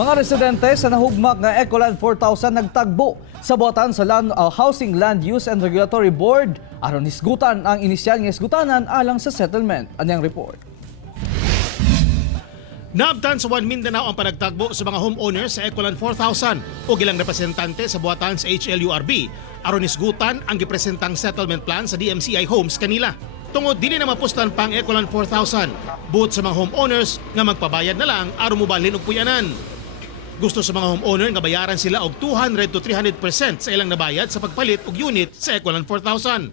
Mga residente sa nahugmak nga Ecoland 4000 nagtagbo sa buhatan sa Housing Land Use and Regulatory Board aron hisgutan ang inisyal nga hisgutanan alang sa settlement. Anyang report. Naabtan sa One Mindanao ang panagtagbo sa mga homeowners sa Ecoland 4000 o gilang representante sa buhatan sa HLURB aron hisgutan ang gipresentang settlement plan sa DMCI Homes kanila. Tungod dili na mapustan pang Ecoland 4000, buot sa mga homeowners nga magpabayad na lang aron mobalhin og puyanan. Gusto sa mga homeowner nga bayaran sila og 200 to 300% sa ilang nabayad sa pagpalit og unit sa Ecoland 4000.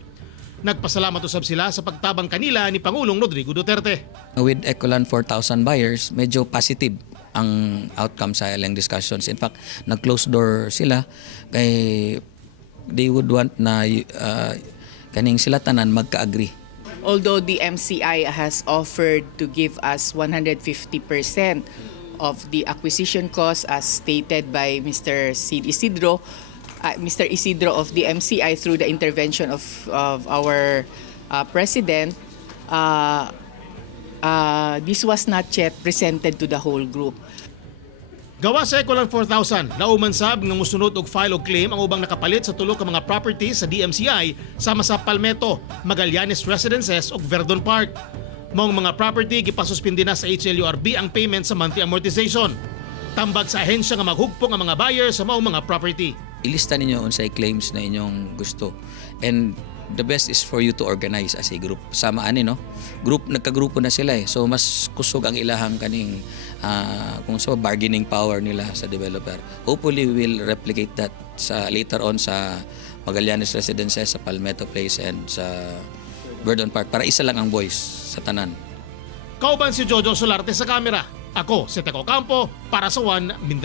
Nagpasalamat usab sila sa pagtabang kanila ni Pangulong Rodrigo Duterte. With Ecoland 4,000 buyers, medyo positive ang outcome sa ilang discussions. In fact, nag-close door sila kay they would want na kaning sila tanan magka-agree. Although the MCI has offered to give us 150% of the acquisition cost as stated by Mr. Isidro of the MCI through the intervention of our president, this was not yet presented to the whole group. Gawa sa Ecoland 4000, naumansab nga musunod og file og claim ang ubang nakapalit sa tulo ka mga properties sa DMCI sama sa Palmetto, Magallanes Residences ug Verdon Park. Maong mga property gipasuspindi na sa HLURB ang payment sa monthly amortization. Tambag sa ahensya nga maghugpong ang mga buyer sa maong mga property. Ilista ninyo unsay claims na inyong gusto. And the best is for you to organize as a group. Sama ani no? Nagkagrupo na sila eh. So mas kusog ang ilahang kaning kung so bargaining power nila sa developer. Hopefully we will replicate that sa later on sa Magallanes Residences, sa Palmetto Place and sa Verdon Park para isa lang ang voice sa tanan. Kauban si Jojo Solarte sa kamera. Ako si Teco Campo para sa One Mindanao.